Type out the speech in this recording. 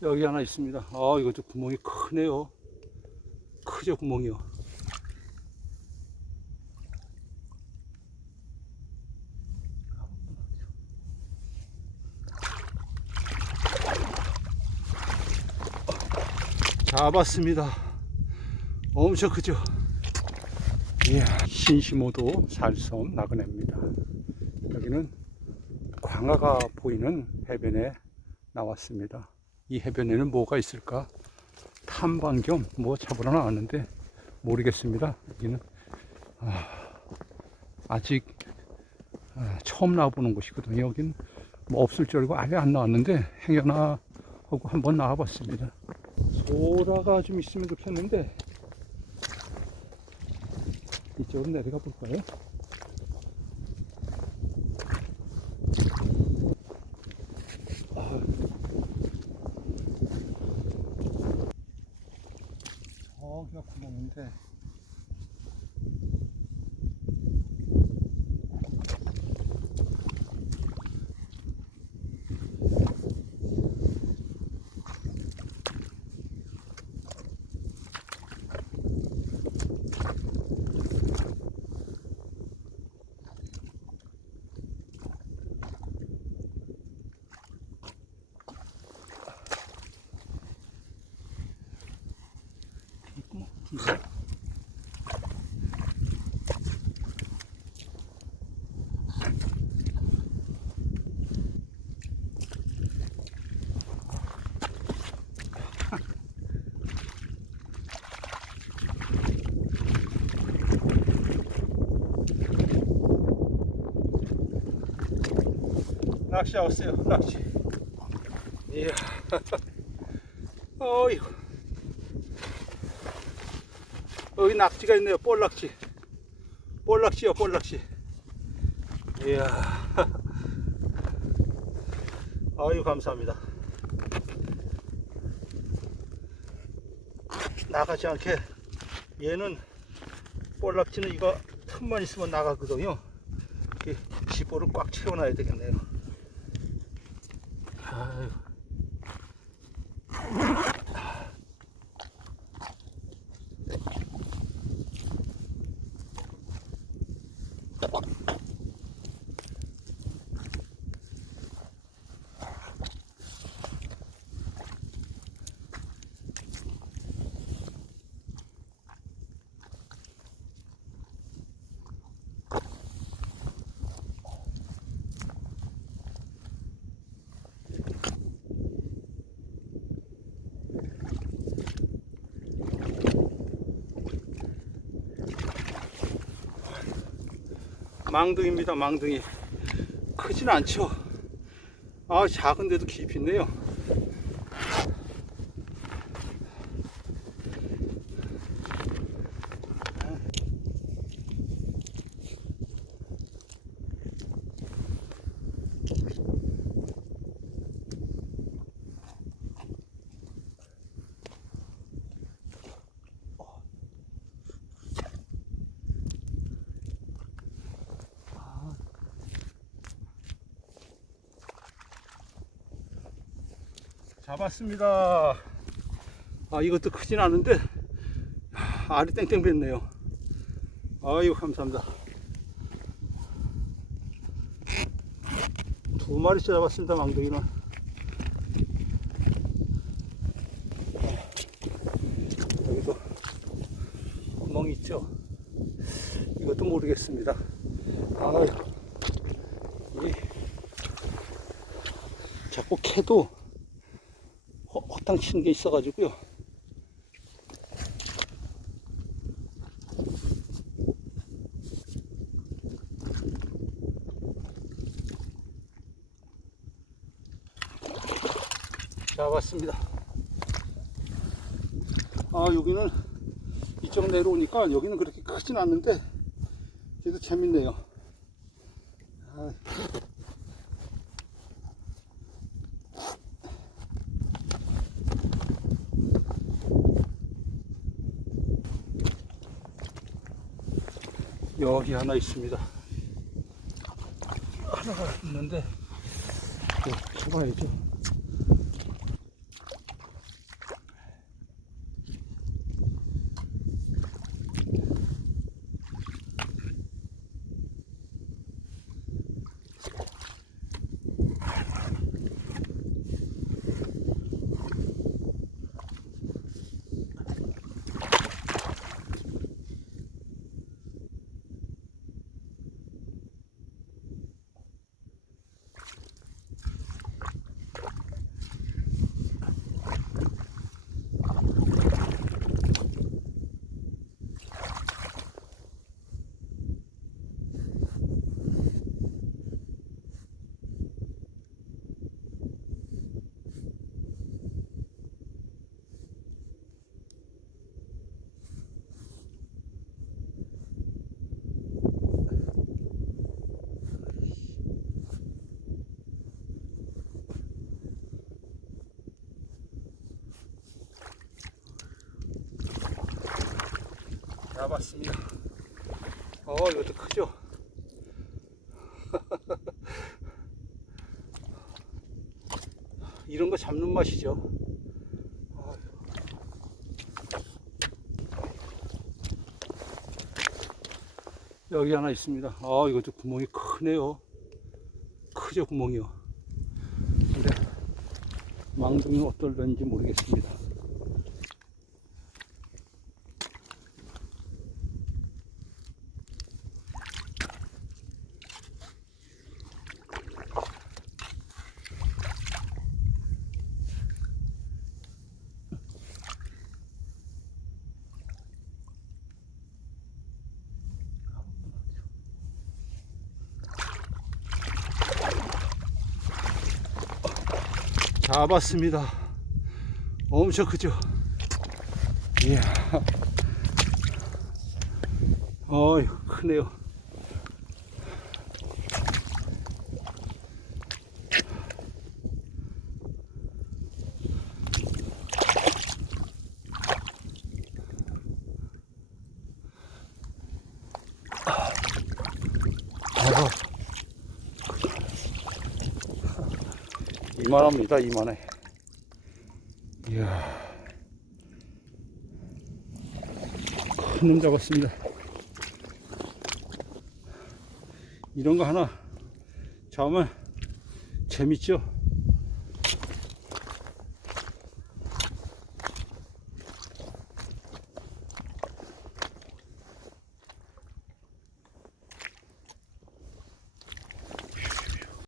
여기 하나 있습니다. 아, 이것도 구멍이 크네요. 크죠, 구멍이요. 잡았습니다. 엄청 크죠? 이야, 신시모도 살섬 나그네입니다. 여기는 광화가 보이는 해변에 나왔습니다. 이 해변에는 뭐가 있을까? 탐방 겸 뭐 잡으러 나왔는데 모르겠습니다. 여기는 아, 직 처음 나와보는 곳이거든요. 여긴 뭐 없을 줄 알고 아예 안 나왔는데 행여나 하고 한번 나와봤습니다. 소라가 좀 있으면 좋겠는데 이쪽으로 내려가 볼까요? 对。 기가 구멍인 데 있구나. 뒤에. 낚시 왔어요, 낚시. 이야. 어이구. 여기 낙지가 있네요. 볼낙지. 볼낙지요, 볼낙지. 이야. 아유, 감사합니다. 나가지 않게 얘는 볼낙지는 이거 틈만 있으면 나가거든요. 이 지보를 꽉 채워놔야 되겠네요. 아유. 망둥입니다, 망둥이. 크진 않죠. 아, 작은데도 깊이 있네요. 잡았습니다. 아, 이것도 크진 않은데, 아, 알이 땡땡 뱉네요. 아유, 감사합니다. 두 마리씩 잡았습니다, 망둥이는. 여기도 구멍이 있죠? 이것도 모르겠습니다. 아유, 이 자꾸 캐도 허, 허탕 치는 게 있어가지고요. 잡았습니다. 아, 여기는 이쪽 내려오니까 여기는 그렇게 크진 않는데 그래도 재밌네요. 여기 하나 있습니다. 하나가 있는데 또 잡아야죠. 잡았습니다. 어, 이것도 크죠? 이런 거 잡는 맛이죠. 여기 하나 있습니다. 아, 이것도 구멍이 크네요. 크죠, 구멍이요. 근데 망둥이 어떨는지 모르겠습니다. 잡았습니다. 엄청 크죠? 이야. 어이, 크네요. 이만합니다, 이만해. 이야. 큰 놈 잡았습니다. 이런 거 하나 잡으면 재밌죠?